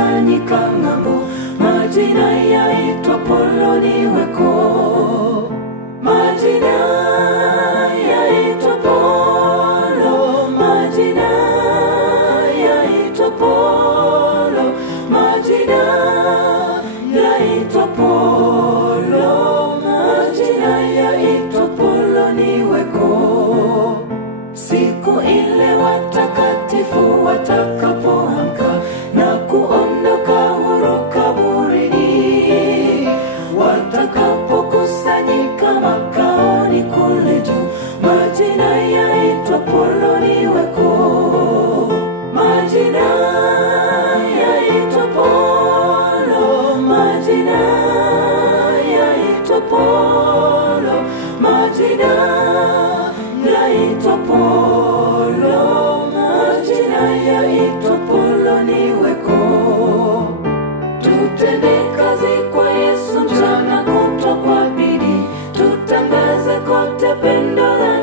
kusanyika ng'ambo, majina yaitwa Poloni weko. Majina yaitwa Polo, majina yaitwa Polo, majina yaitwa Polo, majina yaitwa Poloni weko. Siku ile watakatifu watakapoamka na kuondoka huru kaburini, watakapokusanyika makaoni kule juu, majina yaitwa Poloni weko. Majina yaitwa Polo, majina yaitwa Polo, majina yaitwa Polo, majina yaitwa Poloni weko. Tutende kazi kwa Yesu mchana kutwa kwa bidii, tutangaze kote pendo la